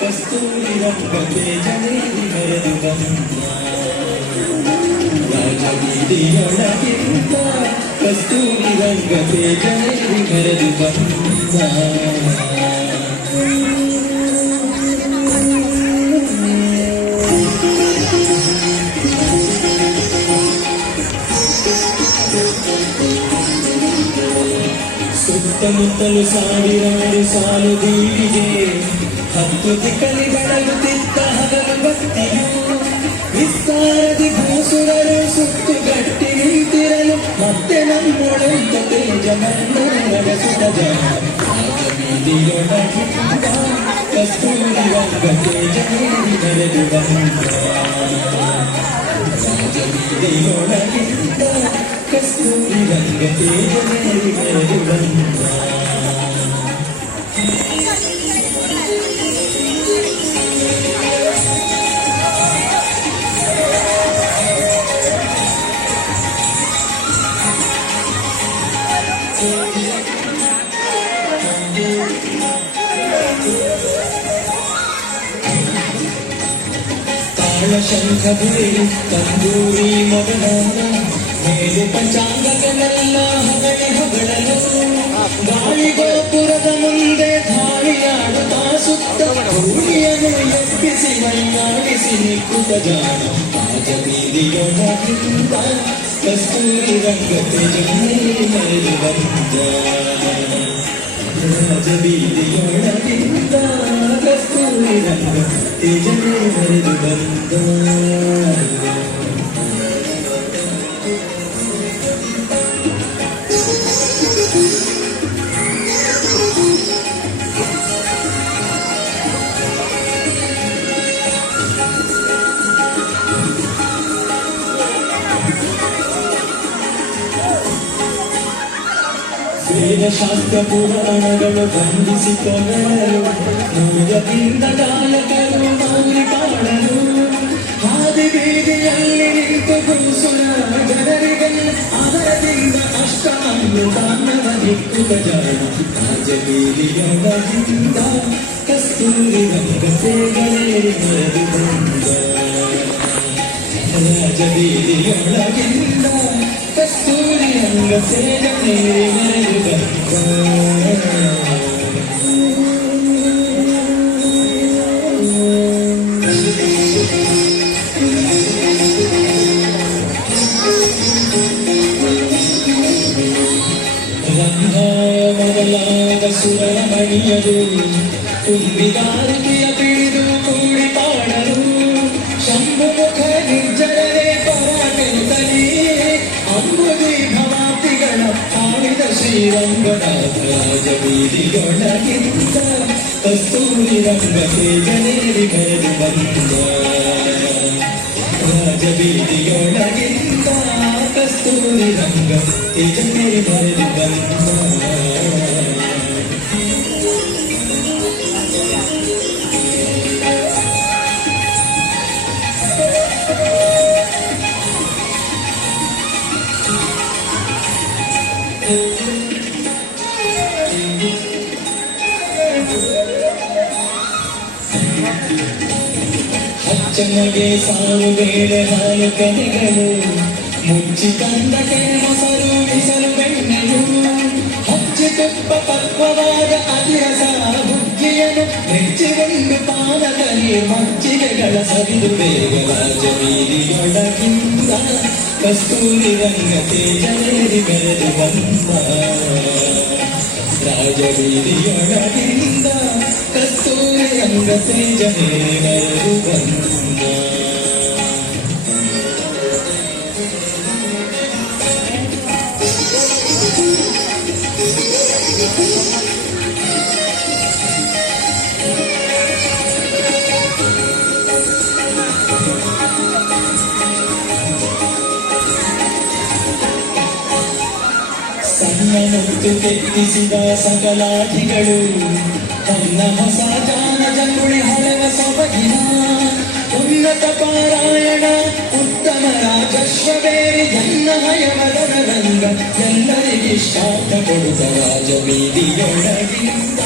ಕಸ್ತೂರಿ ರಂಗತೆ ಜನೇರಿ ಮೆರೆದು ಬಂದ ರಾಜಬೀದಿಯೊಳಗಿಂದ ಕಸ್ತೂರಿ ರಂಗತೆ ಜನೇರಿ ಮೆರೆದು ಬಂದ ಸುತ್ತಮುತ್ತಲು ಸಾವಿರಾರು ಸಾಲು ಬೀಳಿಗೆ ಹತ್ತು ದಿಕ್ಕಲಿ ಬೆಳಗುತ್ತಿದ್ದ ಹಗಲು ಬತ್ತಿಯು ವಿಸ್ತಾರದಿ ಭೂಸುರರು ಸುತ್ತು ಗಟ್ಟಿ ನಿಂತಿರಲು ಮತ್ತೆ ನಮ್ಮೊಳಂತ ತೇಜ ನಡೆಸಿದ ರಾಜಬೀದಿಯೊಳಗಿಂದ ಕಸ್ತೂರಿ ರಂಗತೆ ಜನೇರಿ ಮೆರೆದು ಬಂದ ರಾಜಬೀದಿಯೊಳಗಿಂದ ಕಸ್ತೂರಿ ರಂಗತೆ ಜನೇರಿ ಮೆರೆದು ಬಂದ ತಾಳ ಶಂಖ ಭೇರಿ ತಂದೂರಿ ಮೊದಲಾದ ಮೇಲೆ ಪಂಚಾಂಗಗಳೆಲ್ಲ ಹೊಗಳಲು ಗಾಳಿ ಗೋಪುರದ ಮುಂದೆ ಧಾಳಿಯಾಡುತ್ತಾ ಸುತ್ತ ಭೂಮಿಯನ್ನು ಎಬ್ಬಿಸಿ ಮೈಯಾಡಿಸಿ ನಿಕ್ಕುತ್ತ ಜಾಣ ರಾಜಬೀದಿಯೊಳಗಿಂದ ಕಸ್ತೂರಿ ರಂಗತೆ ಜನೇರಿ ಮೆರೆದು ಬಂದ ರಾಜಬೀದಿಯೊಳಗಿಂದ ಕಸ್ತೂರಿ ರಂಗತೆ ಜನೇರಿ ಮೆರೆದು ಬಂದ ವೇದಶಾಸ್ತ್ರ ಪುರಾಣಗಳು ಬಂಧಿಸಿಕೊಂಡರು ಮೂಗದಿಂದ ಗಾಯಕರು ಮೌರಿ ಕಾಣಲು ಹಾದಿ ಬೀದಿಯಲ್ಲಿ ನಿಂತು ಭೂಸುರ ಜನರಿಗೆಲ್ಲ ಅದರದಿಂದ ಅಷ್ಟಮಂದು ದಾನವ ದಿಕ್ಕುಗ ಜಾಣ ರಾಜಬೀದಿಯೊಳಗಿಂದ ಕಸ್ತೂರಿ ರಂಗತೆ ಜನೇರಿ ಮೆರೆದು ಬಂದ ರಾಜಬೀದಿಯೊಳಗಿಂದ ಕಸ್ತೂರಿ ರಂಗತೆ ಜನೇರಿ ಮೆರೆದು ಬಂದ ರಂಗ ಮೊದಲಾದ ಸುರರ ಮಣಿಯರು ತುಂಬಿದಾರಿಕೆಯ ಪಿಡಿದು ಕೂಡಿ ಪಾಡರು ಶಂಭು ಮುಖ ನಿರ್ಜರವೇ ಪರಾಟೆಂತಲೇ ಅಂಬುದಿ ಭವಾತಿಗಳ ಆಡಿದ ಶ್ರೀರಂಗನಾಥ ರಾಜಬೀದಿಯೊಳಗಿಂದ ಕಸ್ತೂರಿ ರಂಗತೆ ಜನೇರಿ ಮೆರೆದು ಬಂದ ರಾಜಬೀದಿಯೊಳಗಿಂದ ಕಸ್ತೂರಿ ರಂಗತೆ ಜನೇರಿ ಮೆರೆದು ಬಂದ ಹಚ್ಚಮಗೆ ಸಾಲು ಬೇಳೆ ಹಾಲು ಕೆನೆಗಳು ಮುಚ್ಚಿ ತಂದಕ್ಕೆ ಮೊಸರು ಬಿಸಲು ಬೆಣ್ಣೆಯು ಹಚ್ಚಿ ತುಪ್ಪ ಪಕ್ವವಾದ ಅತಿರಸ ಹುಗ್ಗಿಯನು ಮೆಚ್ಚಿಕೊಂಡು ಪಾನದಲ್ಲಿ ಮಜ್ಜಿಗೆಗಳ ಸವಿದು ಬೇಗ ರಾಜಬೀದಿಯೊಳಗಿಂದ ಕಸ್ತೂರಿ ರಂಗತೆ ಜನೇರಿ ಮೆರೆದು ಬಂದ ರಾಜಬೀದಿಯೊಳಗಿಂದ ಕಸ್ತೂರಿ ರಂಗತೆ ಜನೇರಿ ಮೆರೆದು ಬಂದ ಸಣ್ಣನಂತು ಕೆತ್ತಿಸಿದ ಸಕಲಾಧಿಗಳು ತನ್ನ ಹೊಸ ಜಾನ ಜಂಗುಳಿ ಹೊಳೆವ ಸೊಬಗಿನ ಉನ್ನತ ಪಾರಾಯಣ ಉತ್ತಮ ರಾಜಶ್ವವೇರಿ ಜನ್ನ ಹಯವದನ ರಂಗ ಎಲ್ಲರಿಗೂ ಇಷ್ಟಾರ್ಥ ಕೊಡುತ್ತ ರಾಜಬೀದಿಯೊಳಗಿಂದ